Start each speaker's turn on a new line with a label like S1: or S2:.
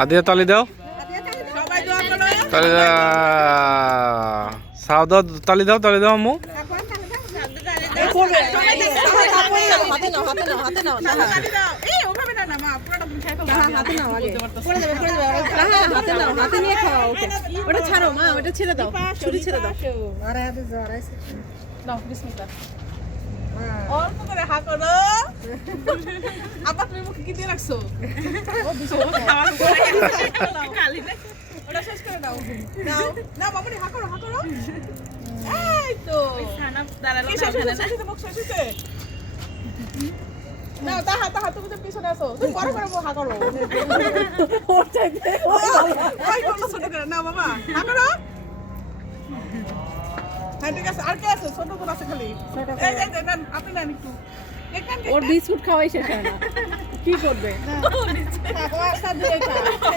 S1: আদিয়া তালি দাও।
S2: সবাই
S1: তালি দাও। দাও তালি দাও তালি দাও। আম্মু
S2: হাতে নাও হাতে নাও হাতে নাও হাতে নাও। এই ওভাবে না না মা পুরোটা মুঠাই খাও হাতে নাও আগে। করে দেবে করে দেবে হ্যাঁ হাতে নাও হাতে নিয়ে খাও ওকে। ওটা ছাড়ো মা ওটা ছেড়ে দাও ছুরি ছেড়ে দাও। নাও বিসমিল্লাহ। অল্প করে হা করো। আবার তুমি মুখে কি দিয়ে রাখছো? ও বিছো ওটা শেষ করে দাও। নাও নাও বাবুনি হা করো হা করো। এই তো। কি শেষ হয়েছে, শেষ হয়েছে, মুখ শেষ হয়েছে? নাও, তাহা, তাহা, তুমি তো পিছনে আছো। তুমি বড় করে হা করো। ওই করল ছোট করে। নাও, বাবা, হা করো। হ্যাঁ, ঠিক আছে। আর কে আছে? ছোট বোন আছে খালি। এই, এই, নেন, আপনি নেন একটু।
S3: ওর বিস্কুট খাওয়াই শেষ হয় না কি করবে।